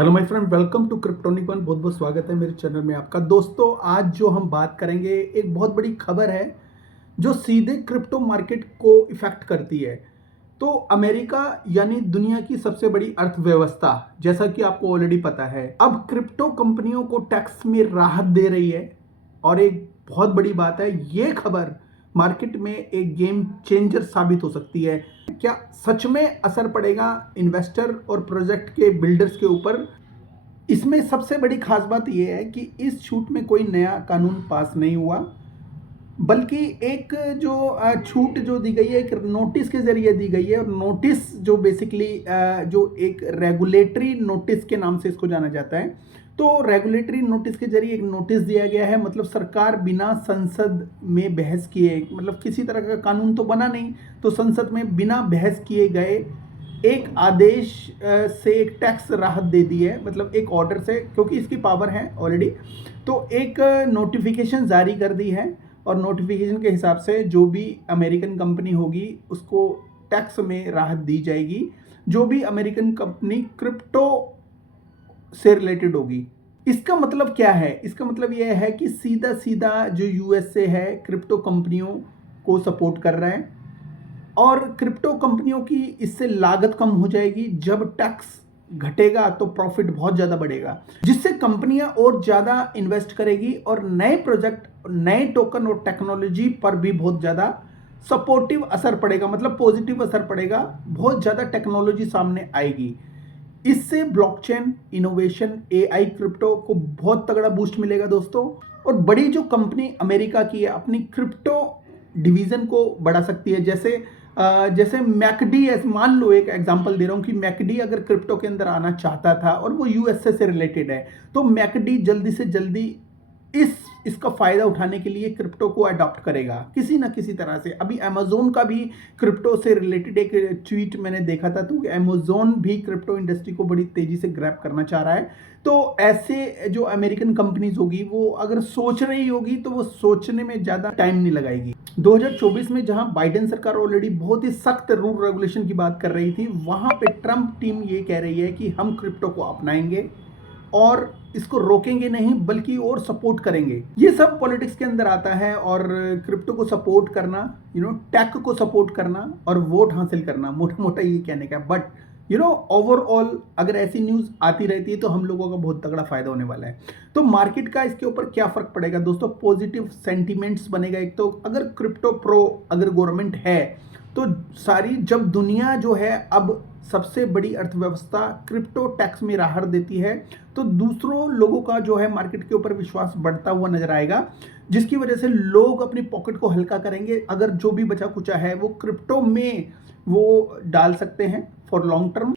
Hello my friend, welcome to Cryptonic one. बहुत बहुत स्वागत है मेरे चैनल में आपका। दोस्तों, आज जो हम बात करेंगे एक बहुत बड़ी खबर है जो सीधे क्रिप्टो मार्केट को इफेक्ट करती है। तो अमेरिका यानी दुनिया की सबसे बड़ी अर्थव्यवस्था, जैसा कि आपको ऑलरेडी पता है, अब क्रिप्टो कंपनियों को टैक्स में राहत दे रही है। और एक बहुत बड़ी बात है, ये खबर मार्केट में एक गेम चेंजर साबित हो सकती है। क्या सच में असर पड़ेगा इन्वेस्टर और प्रोजेक्ट के बिल्डर्स के ऊपर? इसमें सबसे बड़ी खास बात यह है कि इस छूट में कोई नया कानून पास नहीं हुआ, बल्कि एक जो छूट जो दी गई है एक नोटिस के जरिए दी गई है। और नोटिस जो बेसिकली जो एक रेगुलेटरी नोटिस के नाम से इसको जाना जाता है। तो रेगुलेटरी नोटिस के जरिए एक नोटिस दिया गया है, मतलब सरकार बिना संसद में बहस किए, मतलब किसी तरह का कानून तो बना नहीं, तो संसद में बिना बहस किए गए एक आदेश से एक टैक्स राहत दे दी है, मतलब एक ऑर्डर से, क्योंकि इसकी पावर है ऑलरेडी। तो एक नोटिफिकेशन जारी कर दी है और नोटिफिकेशन के हिसाब से जो भी अमेरिकन कंपनी होगी उसको टैक्स में राहत दी जाएगी, जो भी अमेरिकन कंपनी क्रिप्टो से रिलेटेड होगी। इसका मतलब क्या है? इसका मतलब यह है कि सीधा सीधा जो यूएसए है क्रिप्टो कंपनियों को सपोर्ट कर रहा है और क्रिप्टो कंपनियों की इससे लागत कम हो जाएगी। जब टैक्स घटेगा तो प्रॉफिट बहुत ज़्यादा बढ़ेगा, जिससे कंपनियां और ज़्यादा इन्वेस्ट करेगी और नए प्रोजेक्ट, नए टोकन और टेक्नोलॉजी पर भी बहुत ज़्यादा सपोर्टिव असर पड़ेगा, मतलब पॉजिटिव असर पड़ेगा। बहुत ज़्यादा टेक्नोलॉजी सामने आएगी। इससे ब्लॉकचेन, इनोवेशन, एआई, क्रिप्टो को बहुत तगड़ा बूस्ट मिलेगा दोस्तों। और बड़ी जो कंपनी अमेरिका की है अपनी क्रिप्टो डिवीजन को बढ़ा सकती है। जैसे मैकडी, मान लो एक एग्जांपल दे रहा हूं कि मैकडी अगर क्रिप्टो के अंदर आना चाहता था और वो यूएसए से रिलेटेड है, तो मैकडी जल्दी से जल्दी इसका फायदा उठाने के लिए क्रिप्टो को अडॉप्ट करेगा किसी ना किसी तरह से। अभी अमेजोन का भी क्रिप्टो से रिलेटेड एक ट्वीट मैंने देखा था, तो अमेजोन भी क्रिप्टो इंडस्ट्री को बड़ी तेजी से ग्रैब करना चाह रहा है। तो ऐसे जो अमेरिकन कंपनीज होगी वो अगर सोच रही होगी तो वो सोचने में ज़्यादा टाइम नहीं लगाएगी। 2024 में जहां बाइडेन सरकार ऑलरेडी बहुत ही सख्त रूल रेगुलेशन की बात कर रही थी, वहां पे ट्रंप टीम ये कह रही है कि हम क्रिप्टो को अपनाएंगे और इसको रोकेंगे नहीं बल्कि और सपोर्ट करेंगे। ये सब पॉलिटिक्स के अंदर आता है। और क्रिप्टो को सपोर्ट करना, टेक को सपोर्ट करना और वोट हासिल करना, मोटा मोटा ये कहने का। बट ओवरऑल अगर ऐसी न्यूज़ आती रहती है तो हम लोगों का बहुत तगड़ा फायदा होने वाला है। तो मार्केट का इसके ऊपर क्या फर्क पड़ेगा दोस्तों? पॉजिटिव सेंटीमेंट्स बनेगा। एक तो अगर क्रिप्टो प्रो अगर गवर्नमेंट है तो सारी, जब दुनिया जो है अब सबसे बड़ी अर्थव्यवस्था क्रिप्टो टैक्स में राहत देती है, तो दूसरों लोगों का जो है मार्केट के ऊपर विश्वास बढ़ता हुआ नजर आएगा, जिसकी वजह से लोग अपनी पॉकेट को हल्का करेंगे। अगर जो भी बचा कुचा है वो क्रिप्टो में वो डाल सकते हैं फॉर लॉन्ग टर्म।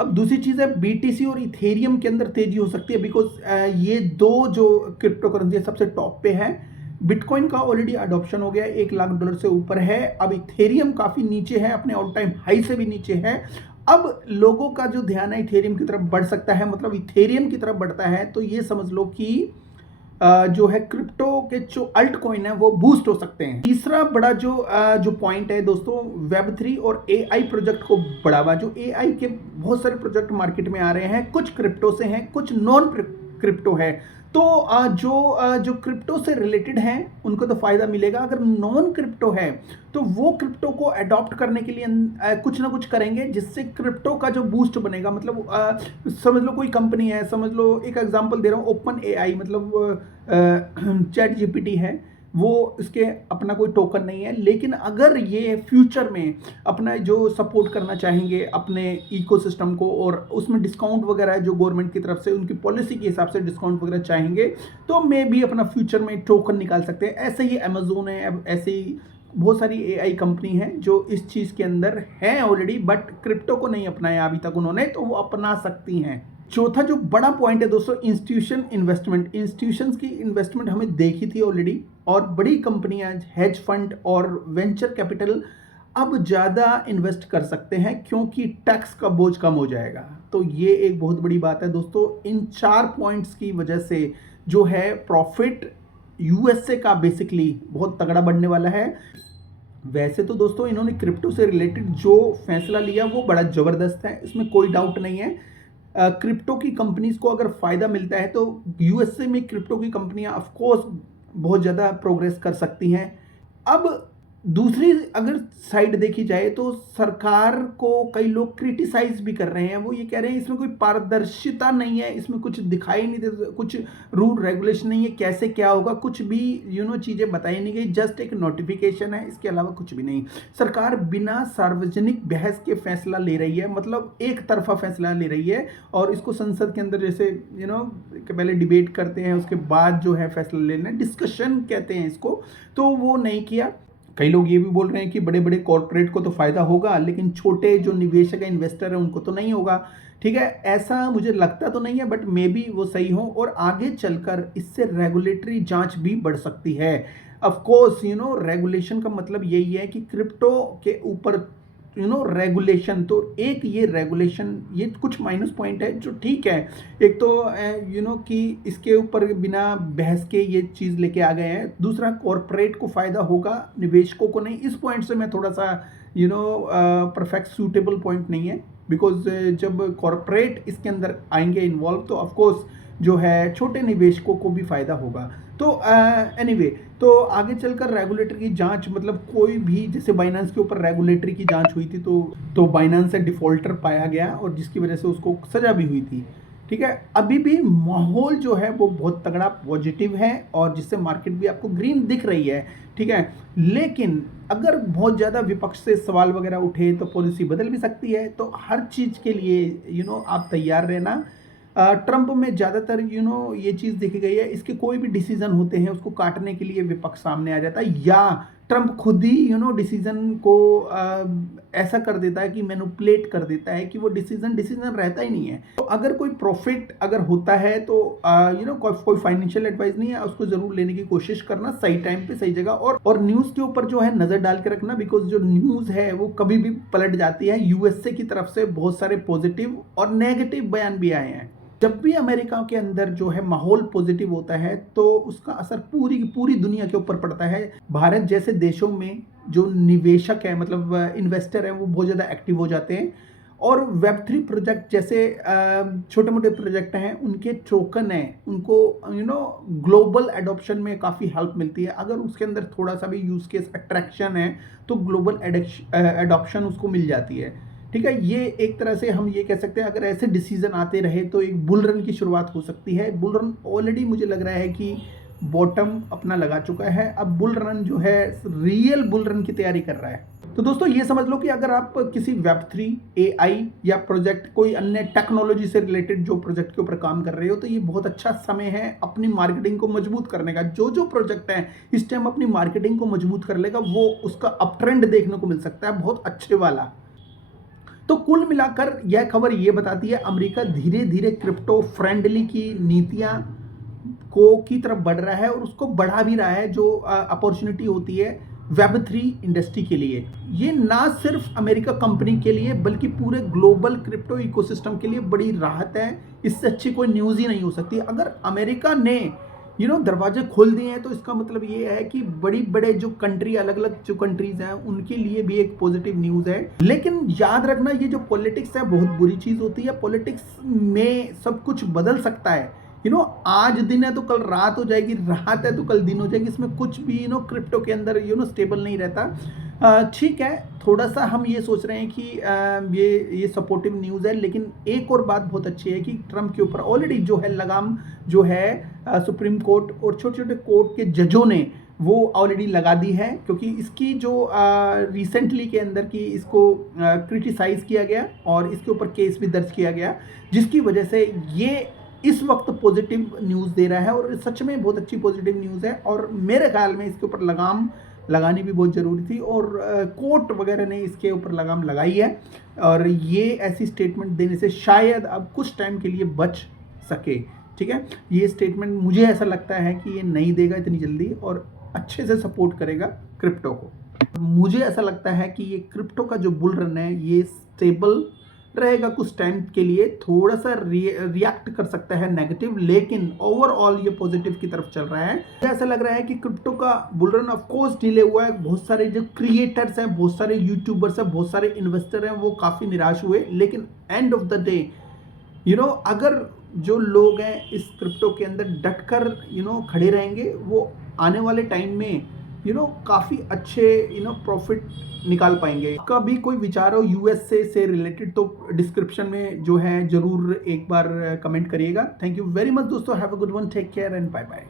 अब दूसरी चीज़ है, बीटीसी और इथेरियम के अंदर तेजी हो सकती है, बिकॉज ये दो जो क्रिप्टो करेंसी सबसे टॉप पे है। बिटकॉइन का ऑलरेडी अडॉप्शन हो गया, $1 लाख से ऊपर है। अब इथेरियम काफ़ी नीचे है, अपने ऑल टाइम हाई से भी नीचे है। अब लोगों का जो ध्यान है इथेरियम की तरफ बढ़ सकता है, मतलब इथेरियम की तरफ बढ़ता है तो ये समझ लो कि जो है क्रिप्टो के जो अल्ट कॉइन है वो बूस्ट हो सकते हैं। तीसरा बड़ा जो पॉइंट है दोस्तों, वेब3 और एआई प्रोजेक्ट को बढ़ावा। जो एआई के बहुत सारे प्रोजेक्ट मार्केट में आ रहे हैं, कुछ क्रिप्टो से हैं, कुछ नॉन क्रिप्टो है। तो जो क्रिप्टो से रिलेटेड हैं उनको तो फायदा मिलेगा। अगर नॉन क्रिप्टो है तो वो क्रिप्टो को अडॉप्ट करने के लिए कुछ ना कुछ करेंगे, जिससे क्रिप्टो का जो बूस्ट बनेगा। मतलब समझ लो कोई कंपनी है, समझ लो एक एग्जांपल दे रहा हूँ, ओपन एआई, मतलब चैट जीपीटी है, वो इसके अपना कोई टोकन नहीं है, लेकिन अगर ये फ्यूचर में अपना जो सपोर्ट करना चाहेंगे अपने इकोसिस्टम को और उसमें डिस्काउंट वगैरह जो गवर्नमेंट की तरफ से उनकी पॉलिसी के हिसाब से डिस्काउंट वगैरह चाहेंगे, तो मे भी अपना फ्यूचर में टोकन निकाल सकते हैं। ऐसे ही अमेजोन है, ऐसे ही बहुत सारी एआई कंपनी है जो इस चीज़ के अंदर है ऑलरेडी, बट क्रिप्टो को नहीं अपनाया अभी तक उन्होंने, तो वो अपना सकती हैं। चौथा जो बड़ा पॉइंट है दोस्तों, इंस्टीट्यूशन इन्वेस्टमेंट। इंस्टीट्यूशंस की इन्वेस्टमेंट हमें देखी थी ऑलरेडी, और बड़ी कंपनियां, हेज फंड और वेंचर कैपिटल अब ज़्यादा इन्वेस्ट कर सकते हैं क्योंकि टैक्स का बोझ कम हो जाएगा। तो ये एक बहुत बड़ी बात है दोस्तों। इन 4 पॉइंट्स की वजह से जो है प्रॉफिट यूएसए का बेसिकली बहुत तगड़ा बढ़ने वाला है। वैसे तो दोस्तों इन्होंने क्रिप्टो से रिलेटेड जो फैसला लिया वो बड़ा ज़बरदस्त है, इसमें कोई डाउट नहीं है। क्रिप्टो की कंपनीज को अगर फ़ायदा मिलता है तो यूएसए में क्रिप्टो की कंपनियां ऑफ कोर्स बहुत ज़्यादा प्रोग्रेस कर सकती हैं। अब दूसरी अगर साइड देखी जाए तो सरकार को कई लोग क्रिटिसाइज भी कर रहे हैं। वो ये कह रहे हैं इसमें कोई पारदर्शिता नहीं है, इसमें कुछ दिखाई नहीं दे, कुछ रूल रेगुलेशन नहीं है, कैसे क्या होगा कुछ भी चीज़ें बताई नहीं गई, जस्ट एक नोटिफिकेशन है, इसके अलावा कुछ भी नहीं। सरकार बिना सार्वजनिक बहस के फैसला ले रही है, मतलब एक तरफा फैसला ले रही है, और इसको संसद के अंदर जैसे पहले डिबेट करते हैं उसके बाद जो है फैसला लेना, डिस्कशन कहते हैं इसको, तो वो नहीं किया। कई लोग ये भी बोल रहे हैं कि बड़े बड़े कॉरपोरेट को तो फायदा होगा, लेकिन छोटे जो निवेशक है, इन्वेस्टर है, उनको तो नहीं होगा। ठीक है, ऐसा मुझे लगता तो नहीं है, बट मे बी वो सही हो, और आगे चलकर इससे रेगुलेटरी जांच भी बढ़ सकती है। ऑफ कोर्स रेगुलेशन का मतलब यही है कि क्रिप्टो के ऊपर रेगुलेशन, तो एक ये रेगुलेशन, ये कुछ माइनस पॉइंट है जो ठीक है। एक तो कि इसके ऊपर बिना बहस के ये चीज़ लेके आ गए हैं। दूसरा, कॉरपोरेट को फ़ायदा होगा, निवेशकों को नहीं। इस पॉइंट से मैं थोड़ा सा परफेक्ट सूटेबल पॉइंट नहीं है, बिकॉज जब कॉरपोरेट इसके अंदर आएंगे इन्वॉल्व, तो ऑफकोर्स जो है छोटे निवेशकों को भी फ़ायदा होगा। तो एनीवे तो आगे चलकर रेगुलेटर की जांच, मतलब कोई भी, जैसे बाइनेंस के ऊपर रेगुलेटरी की जांच हुई थी, तो बाइनेंस से डिफॉल्टर पाया गया और जिसकी वजह से उसको सजा भी हुई थी। ठीक है, अभी भी माहौल जो है वो बहुत तगड़ा पॉजिटिव है, और जिससे मार्केट भी आपको ग्रीन दिख रही है। ठीक है, लेकिन अगर बहुत ज़्यादा विपक्ष से सवाल वगैरह उठे तो पॉलिसी बदल भी सकती है। तो हर चीज़ के लिए आप तैयार रहना। ट्रंप में ज़्यादातर ये चीज़ देखी गई है, इसके कोई भी डिसीजन होते हैं उसको काटने के लिए विपक्ष सामने आ जाता है, या ट्रंप खुद ही डिसीजन को ऐसा कर देता है कि मैनिपुलेट कर देता है कि वो डिसीजन रहता ही नहीं है। तो अगर कोई प्रॉफिट अगर होता है तो कोई फाइनेंशियल एडवाइस नहीं है, उसको जरूर लेने की कोशिश करना, सही टाइम पे सही जगह, और न्यूज़ के ऊपर जो है नज़र डाल के रखना, बिकॉज जो न्यूज़ है वो कभी भी पलट जाती है। यूएसए की तरफ से बहुत सारे पॉजिटिव और नेगेटिव बयान भी आए हैं। जब भी अमेरिका के अंदर जो है माहौल पॉजिटिव होता है तो उसका असर पूरी दुनिया के ऊपर पड़ता है। भारत जैसे देशों में जो निवेशक है, मतलब इन्वेस्टर है, वो बहुत ज़्यादा एक्टिव हो जाते हैं, और वेब3 प्रोजेक्ट जैसे छोटे मोटे प्रोजेक्ट हैं, उनके टोकन है, उनको ग्लोबल एडॉप्शन में काफ़ी हेल्प मिलती है। अगर उसके अंदर थोड़ा सा भी यूज़ केस अट्रैक्शन है तो ग्लोबल एडॉप्शन उसको मिल जाती है। ठीक है, ये एक तरह से हम ये कह सकते हैं, अगर ऐसे डिसीजन आते रहे तो एक बुल रन की शुरुआत हो सकती है। बुल रन ऑलरेडी मुझे लग रहा है कि बॉटम अपना लगा चुका है, अब बुल रन जो है रियल बुल रन की तैयारी कर रहा है। तो दोस्तों ये समझ लो कि अगर आप किसी वेब3, एआई या प्रोजेक्ट, कोई अन्य टेक्नोलॉजी से रिलेटेड जो प्रोजेक्ट के ऊपर काम कर रहे हो, तो ये बहुत अच्छा समय है अपनी मार्केटिंग को मजबूत करने का। जो प्रोजेक्ट है इस टाइम अपनी मार्केटिंग को मजबूत कर लेगा, वो उसका अप ट्रेंड देखने को मिल सकता है, बहुत अच्छे वाला। तो कुल मिलाकर यह खबर ये बताती है, अमेरिका धीरे धीरे क्रिप्टो फ्रेंडली की नीतियां की तरफ बढ़ रहा है, और उसको बढ़ा भी रहा है। जो अपॉर्चुनिटी होती है वेब3 इंडस्ट्री के लिए, ये ना सिर्फ अमेरिका कंपनी के लिए बल्कि पूरे ग्लोबल क्रिप्टो इकोसिस्टम के लिए बड़ी राहत है। इससे अच्छी कोई न्यूज़ ही नहीं हो सकती। अगर अमेरिका ने दरवाजे खोल दिए हैं तो इसका मतलब ये है कि बड़े जो कंट्री, अलग अलग जो कंट्रीज हैं, उनके लिए भी एक पॉजिटिव न्यूज़ है। लेकिन याद रखना, ये जो पॉलिटिक्स है बहुत बुरी चीज़ होती है। पॉलिटिक्स में सब कुछ बदल सकता है। आज दिन है तो कल रात हो जाएगी, रात है तो कल दिन हो जाएगी। इसमें कुछ भी क्रिप्टो के अंदर स्टेबल नहीं रहता। ठीक है, थोड़ा सा हम ये सोच रहे हैं कि ये सपोर्टिव न्यूज़ है, लेकिन एक और बात बहुत अच्छी है कि ट्रंप के ऊपर ऑलरेडी जो है लगाम जो है सुप्रीम कोर्ट और छोटे छोटे कोर्ट के जजों ने वो ऑलरेडी लगा दी है, क्योंकि इसकी जो रिसेंटली के अंदर की इसको क्रिटिसाइज किया गया और इसके ऊपर केस भी दर्ज किया गया, जिसकी वजह से ये इस वक्त पॉजिटिव न्यूज़ दे रहा है, और सच में बहुत अच्छी पॉजिटिव न्यूज़ है। और मेरे ख्याल में इसके ऊपर लगाम लगानी भी बहुत ज़रूरी थी, और कोर्ट वगैरह ने इसके ऊपर लगाम लगाई है, और ये ऐसी स्टेटमेंट देने से शायद अब कुछ टाइम के लिए बच सके। ठीक है, ये स्टेटमेंट मुझे ऐसा लगता है कि ये नहीं देगा इतनी जल्दी, और अच्छे से सपोर्ट करेगा क्रिप्टो को। मुझे ऐसा लगता है कि ये क्रिप्टो का जो बुल रन है ये स्टेबल रहेगा कुछ टाइम के लिए, थोड़ा सा रिएक्ट कर सकता है नेगेटिव, लेकिन ओवरऑल ये पॉजिटिव की तरफ चल रहा है। ऐसा लग रहा है कि क्रिप्टो का bull run of course delay हुआ है। बहुत सारे जो क्रिएटर्स हैं, बहुत सारे यूट्यूबर्स हैं, बहुत सारे इन्वेस्टर हैं, वो काफ़ी निराश हुए, लेकिन एंड ऑफ द डे अगर जो लोग हैं इस क्रिप्टो के अंदर डटकर खड़े रहेंगे, वो आने वाले टाइम में काफ़ी अच्छे प्रॉफिट निकाल पाएंगे। आपका भी कोई विचार हो यूएस से रिलेटेड तो डिस्क्रिप्शन में जो है ज़रूर एक बार कमेंट करिएगा। थैंक यू वेरी मच दोस्तों, have a good one, take care and bye bye.